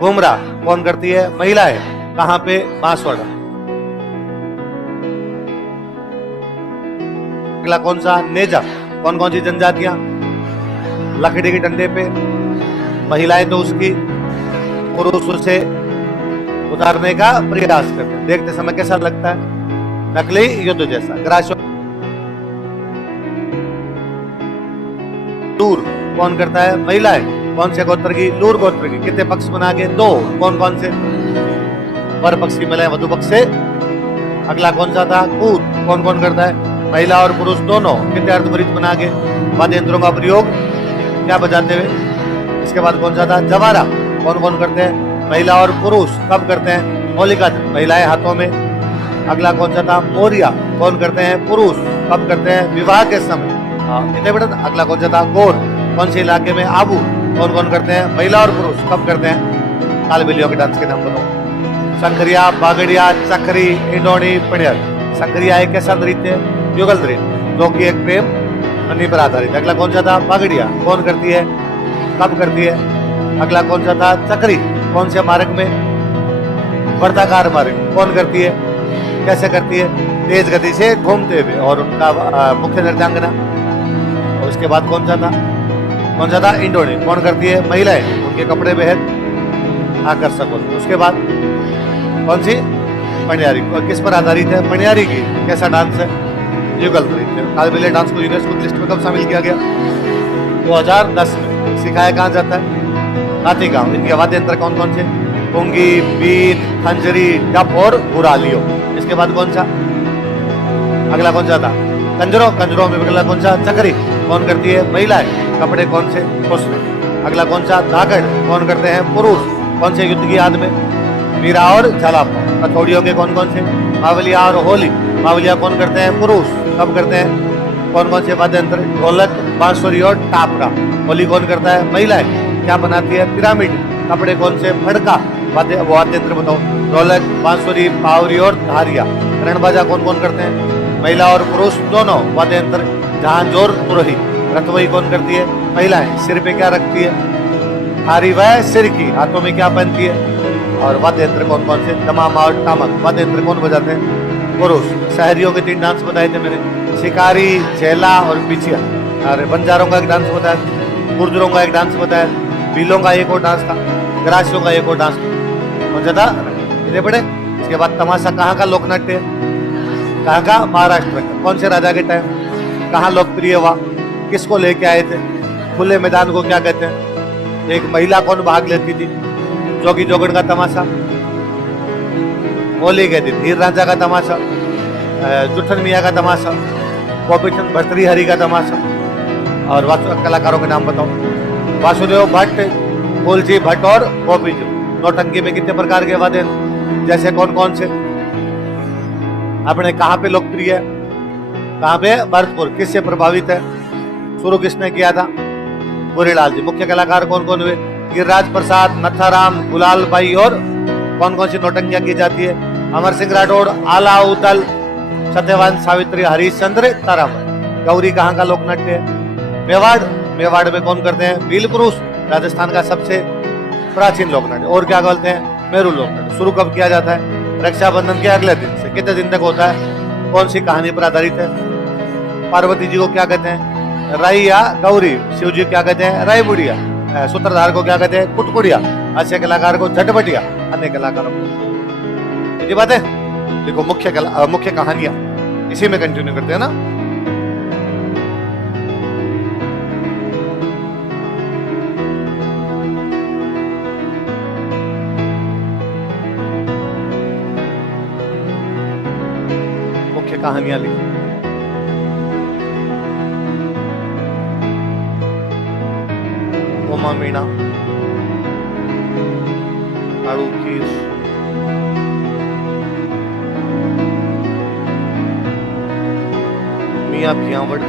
घुमरा कौन करती है? महिला है। कहां पे? बांसवाड़ा। अगला कौन सा? नेजा। कौन कौन सी जनजातियां? लकड़ी के डंडे पे, महिलाएं तो उसकी, पुरुष उसे उतारने का प्रयास करते हैं। देखते समय कैसा लगता है? नकली युद्ध जैसा। ग्रासो लूर कौन करता है? महिलाएं। कौन से गोत्र की? लूर गोत्र की। कितने पक्ष बना के? 2। कौन कौन से? वर पक्ष की महिलाएं वधु पक्ष से। अगला कौन सा था? कूद कौन कौन करता है? महिला और पुरुष दोनों। कितने अर्धवृत्त बना के वाद्य यंत्रों का प्रयोग क्या बजाते हुए? इसके बाद कौन सा था? जवारा कौन कौन करते हैं? महिला और पुरुष। कब करते हैं? होलिका दिन, महिलाएं हाथों में। अगला कौन सा था? मोरिया कौन करते हैं? पुरुष। कब करते हैं? विवाह के समय। कितने बेटा? अगला कौन सा था? गोर कौन से इलाके में? आबू कौन कौन करते हैं? महिला और पुरुष। कब करते हैं? कालबेलियों के डांस के नाम बताओ। संकरिया, बागड़िया, चक्री, इंडोनी, पणियर। संकरिया एक कैसा नृत्य है? युगल नृत्य, जो कि एक प्रेम कहानी पर आधारित। अगला कौन सा था? बागड़िया कौन करती है? कब करती है? अगला कौन सा था? चक्री कौन से मार्ग में? वर्ताकार मार्ग। कौन करती है? कैसे करती है? तेज गति से घूमते हुए। और उनका मुख्य नृत्यांगना। और उसके बाद कौन सा था? कौन सा था? इंडोनी कौन करती है? महिलाएं। उनके कपड़े बेहद आकर्षक होते हैं। उसके बाद कौन सी? पणियारी। किस पर आधारित है? पणियारी की। कैसा डांस है? युगल नृत्य। कालबेलिया डांस को यूनेस्को की लिस्ट में कब शामिल किया गया? 2010 में। सिखाया कहाँ जाता है? हाथी गांव। इनके वाद्य यंत्र कौन कौन से? पुंगी, बीन, खंजरी, डप और गुरालियो। इसके बाद कौन सा? अगला कौन सा था? कंजरों। कंजरों में अगला कौन सा? चक्री कौन करती है? महिलाएं। कपड़े कौन से? उसमें। अगला कौन सा? धागड़ कौन करते हैं? पुरुष। कौन से युद्ध की याद में? मीरा और झालापा। हथौड़ियों के कौन कौन से? मावलिया और होली। मावलिया कौन करते हैं? पुरुष। कब करते हैं? कौन कौन से वाद्य यंत्र? ढोलक, बांसुरी और टापरा। होली कौन करता है? महिलाएं। क्या बनाती है? पिरामिड। कपड़े कौन से? फड़का। वाद्य यंत्र बताओ। ढोलक, बांसुरी, पावरी और धारिया। रणबाजा कौन कौन करते हैं? महिला और पुरुष दोनों। वाद्य यंत्र झांझ और तुरही। रतवई कौन करती है? महिलाएं। सिर पे क्या रखती है? हारी वह सिर की। हाथों में क्या पहनती है? और वाद्य यंत्र कौन कौन से? तमाम और टामक। वाद्य यंत्र कौन बजाते हैं? पुरुष। शहरियों के 3 डांस बताए थे मैंने। शिकारी, चेला और बिछिया। अरे बंजारों का एक डांस बताया, गुर्जरों का एक डांस बताया, भीलों का एक और डांस था, ग्रासियों का एक और डांस कौन सा था? इतने बड़े। इसके बाद तमाशा कहाँ का लोकनाट्य है? कहाँ का? महाराष्ट्र का। कौन से राजा के टाइम? कहाँ लोकप्रिय हुआ? किसको लेके आए थे? खुले मैदान को क्या कहते हैं? एक महिला कौन भाग लेती थी? जोगी जोगड़ का तमाशा। होली के दिन हीर रांझा का तमाशा, जुठन मियाँ का तमाशा, गोपीचंद भर्तृहरि का तमाशा। और कलाकारों के नाम बताओ। वासुदेव भट्ट, फूलजी भट्ट और गोपीचंद। नौटंकी में कितने प्रकार के वाद्य यंत्र? जैसे कौन कौन से? अपने कहाँ पे लोकप्रिय है? कहाँ पे? भरतपुर। किससे प्रभावित है? शुरू किसने किया था? गुरीलाल जी। मुख्य कलाकार कौन कौन हुए? गिरिराज प्रसाद, नथाराम, गुलाल बाई। और कौन कौन सी नौटंकियां की जाती है? अमर सिंह राठौड़, आलाउदल, सत्यवान सावित्री, हरिश्चंद्र, तारामल। गौरी कहाँ का लोकनाट्य है? मेवाड़। मेवाड़ में कौन करते हैं? भील पुरुष। राजस्थान का सबसे प्राचीन लोकनाट्य। और क्या बोलते हैं? मेरू लोकनाट्य। शुरू कब किया जाता है? रक्षाबंधन के अगले दिन से। कितने दिन तक होता है? कौन सी कहानी पर आधारित है? पार्वती जी को क्या कहते हैं? राई या गौरी। शिव जी क्या कहते हैं? राय बुढ़िया। सूत्रधार को क्या कहते हैं? कुटकुड़िया। हास्य कलाकार को झटपटिया। अन्य कलाकारों को ये बात है। देखो मुख्य कहानियां इसी में कंटिन्यू करते हैं ना। मुख्य कहानियां लिखी। उमा मीणा, आड़ू खीर, मियाँ भियावट,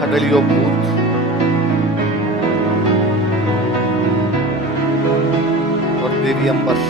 खडलियो भूत, और देवी अंबर।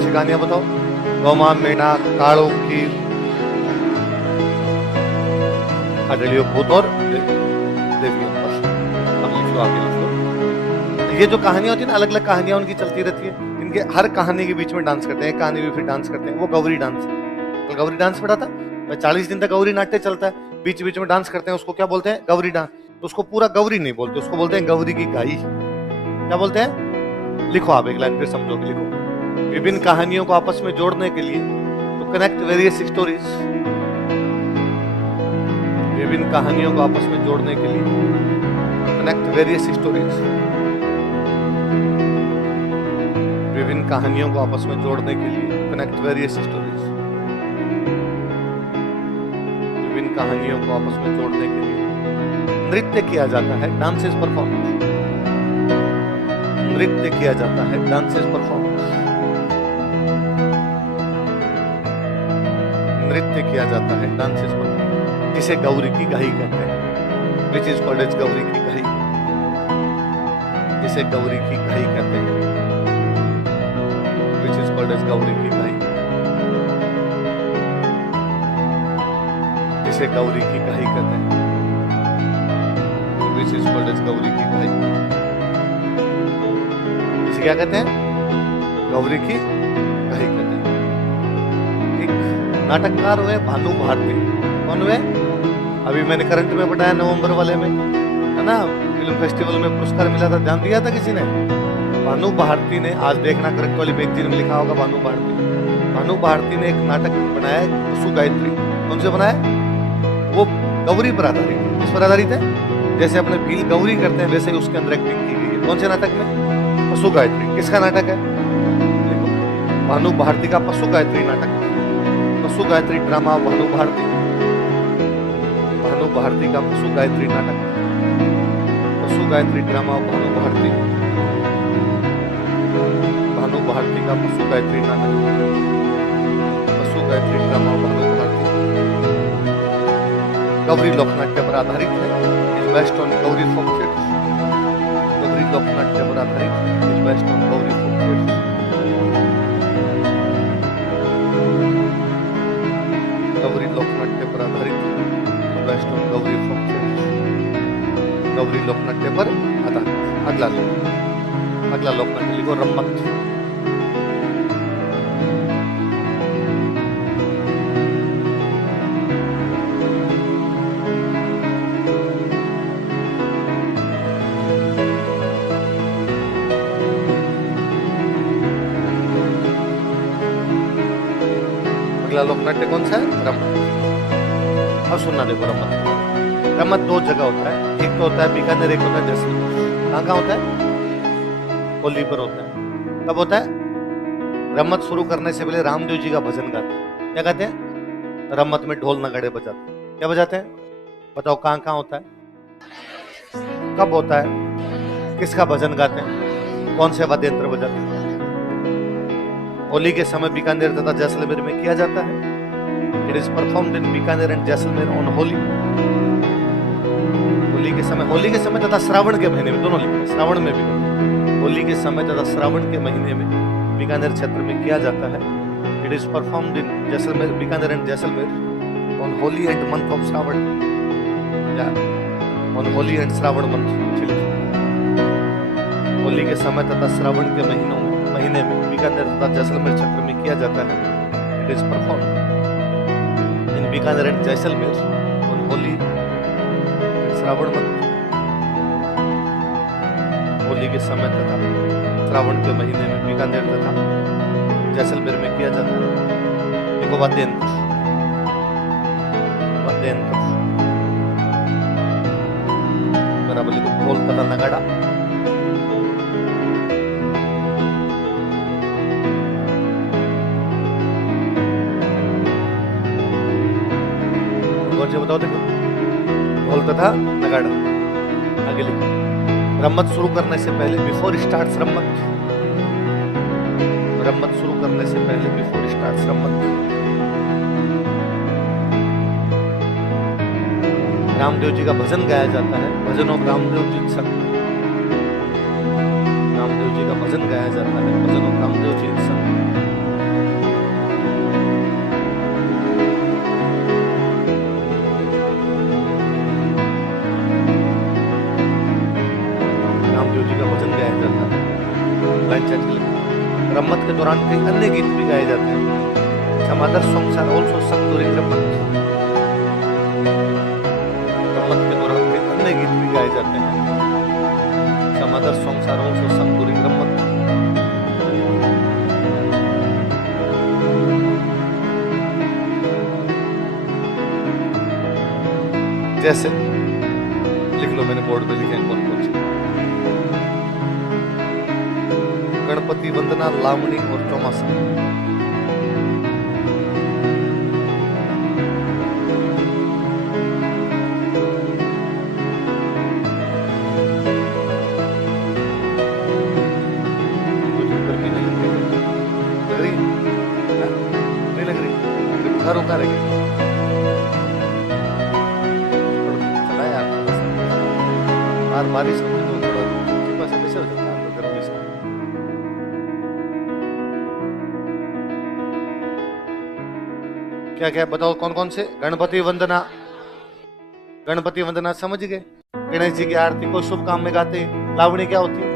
कौन सी कहानियां बताओ? गौमा, मेना, काड़ो की, खाजड़ियों, भूत और देवियों पर। अब लिखो, आगे लिखो। ये जो कहानियां होती है ना, अलग अलग कहानियां उनकी चलती रहती है। इनके हर कहानी के बीच में डांस करते हैं, कहानी में फिर डांस करते हैं, वो गौरी डांस है। तो गौरी डांस पढ़ा था, 40 दिन तक गौरी नाट्य चलता है, बीच बीच में डांस करते हैं, उसको क्या बोलते हैं? गौरी डांस। तो उसको पूरा गौरी नहीं बोलते, उसको बोलते हैं गौरी की गाई। क्या बोलते हैं? लिखो आप, एक लाइन फिर समझोगे, लिखो। विभिन्न कहानियों को आपस में जोड़ने के लिए, तो कनेक्ट वेरियस स्टोरीज, विभिन्न कहानियों को आपस में जोड़ने के लिए, कनेक्ट वेरियस स्टोरीज, विभिन्न कहानियों को आपस में जोड़ने के लिए, कनेक्ट वेरियस स्टोरीज, विभिन्न कहानियों को आपस में जोड़ने के लिए नृत्य किया जाता है, डांसेस परफॉर्म, नृत्य किया जाता है, डांसेस परफॉर्म, नृत्य किया जाता है, डांसेस परफॉर्म, जिसे गौरी की गाही कहते हैं, which is called as Gauri की गाही, जिसे गौरी की गाही कहते हैं, which is called as Gauri की गाही, जिसे गौरी की गाही कहते हैं, which is called as Gauri की गाही, जिसे क्या कहते हैं? गौरी की गाही कहते हैं। एक नाटककार हुए भानु भारती, कौन हुए? अभी मैंने करंट में बताया, नवंबर वाले में, है ना, फिल्म फेस्टिवल में पुरस्कार मिला था, ध्यान दिया था किसी ने? भानु भारती ने, आज देखना करेक्ट वाली मैगजीन में लिखा होगा भानु भारती। भानु भारती ने एक नाटक बनाया, पशु गायत्री। कौन से बनाया? वो गौरी पर आधारित। किस पर आधारित है? जैसे अपने भील गौरी करते हैं, वैसे ही उसके अंदर एक्टिंग की गई है। कौन से नाटक में? पशु गायत्री। किसका नाटक है? देखो, भानु भारती का पशु गायत्री नाटक, पशु गायत्री ड्रामा, भानु भारती, भानु भारती का पशु गायत्री नाटक, पशु गायत्री ड्रामा, भानु भारती, भानु भारती का पशु गायत्री नाटक, पशु गायत्री ड्रामा, भानु भारती, गौरी लोकनाट्य पर आधारित है, is based on Gauri folk theatre, Gauri लोकनाट्य पर आधारित है, is based on Gauri folk theatre, Gauri लोकनाट्य पर आधारित है, is based on Gauri folk theatre, Gauri लोकनाट्य पर आधारित। अगला लिखो, अगला लोकनाट्य लिखो, रम्मत। अगला लोकनाट्य कौन सा है? रम्मत। अब सुनना, देखो रम्मत। रम्मत दो जगह होता है, एक तो होता है बीकानेर, एक होता है जैसलमेर। कहाँ होता है? होली पर होता है। कब होता है? रम्मत शुरू करने से पहले रामदेव जी का भजन गाते हैं। क्या गाते हैं? रम्मत में ढोल नगाड़े बजाते हैं। क्या बजाते हैं? बताओ कहाँ होता है? कब होता है? किसका भजन गाते हैं? कौन से वाद्य यंत्र बजाते हैं? होली के समय बीकानेर तथा जैसलमेर में किया जाता है। It is performed in Bikaner and Jaisalmer on Holi. Holi के समय तथा श्रावण के महीने में, दोनों लिखे, श्रावण में भी, होली के समय तथा श्रावण के महीने में बीकानेर क्षेत्र में किया जाता है। It is performed in Jaisalmer, Bikaner and Jaisalmer on Holi and month of Shravan, on Holi and Shravan month. Holi के समय तथा श्रावण के महीने में बीकानेर तथा जैसलमेर क्षेत्र में किया जाता है। It is performed in Bikaner and Jaisalmer on Holi and Shravan month. Holi के समय तथा श्रावण के महीने में बीकानेर तथा जैसलमेर में किया जाता है। देखो वाद्य यंत्र, बराबर लिखो, ढोल तथा नगाड़ा, बताओ। देखो, ढोल तथा नगाड़ा। आगे लिखो, रम्मत शुरू करने से पहले, बिफोर स्टार्ट्स रम्मत, रम्मत शुरू करने से पहले, बिफोर स्टार्ट्स रम्मत, रामदेव जी का भजन गाया जाता है। भजन ऑफ रामदेव जी संग, रामदेव जी का भजन गाया जाता है। भजन ऑफ रामदेव जी संग, पंचायत के लिए। रम्मत के दौरान कई अन्य गीत भी गाए जाते हैं। Some other songs are also sung during रम्मत। रम्मत के दौरान कई अन्य गीत भी गाए जाते हैं। Some other songs are also sung during रम्मत। जैसे लिख लो, मैंने बोर्ड पे लिखे हैं कौन कौन से। गणपति वंदना, लावणी और चौमासा। गर्मी नहीं लग रही? नहीं लग रही? बुखार उखार है? बार बारिश होती तो थोड़ा चिपचिपा सा कैसे हो जाता है तो गर्मी से। क्या क्या बताओ कौन कौन से? गणपति वंदना। गणपति वंदना समझ गए? गणेश जी की आरती को शुभ काम में गाते हैं। लावणी क्या होती है?